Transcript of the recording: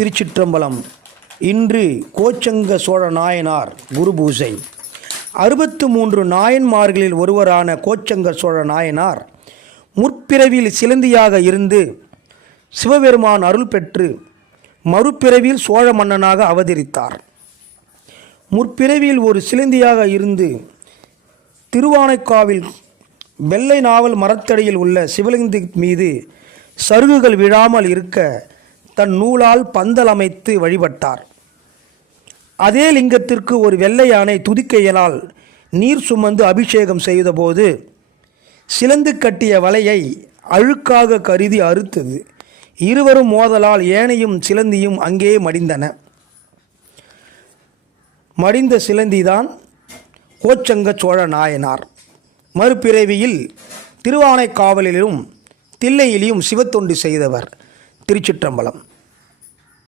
திருச்சிற்றம்பலம். இன்று கோச்சங்க சோழ நாயனார் குரு பூஜை. 63 நாயன்மார்களில் ஒருவரான கோச்சங்க சோழ நாயனார் முற்பிறவியில் சிலந்தியாக இருந்து சிவபெருமான் அருள் பெற்று மறுபிறவியில் சோழ மன்னனாக அவதரித்தார். முற்பிறவியில் ஒரு சிலந்தியாக இருந்து திருவானைக்காவில் வெள்ளை நாவல் மரத்தடியில் உள்ள சிவலிங்க மீது சருகுகள் விழாமல் இருக்க தன் நூலால் பந்தல் அமைத்து வழிபட்டார். அதே லிங்கத்திற்கு ஒரு வெள்ளை யானை துதிக்கையினால் நீர் சுமந்து அபிஷேகம் செய்தபோது சிலந்து கட்டிய வலையை அழுக்காக கருதி அறுத்தது. இருவரும் மோதலால் ஏனையும் சிலந்தியும் அங்கே மடிந்தன. மடிந்த சிலந்திதான் கோச்சங்க சோழ நாயனார். மறுபிறவியில் திருவானைக்காவலிலும் தில்லையிலும் சிவத்தொண்டு செய்தவர். திருச்சிற்றம்பலம்.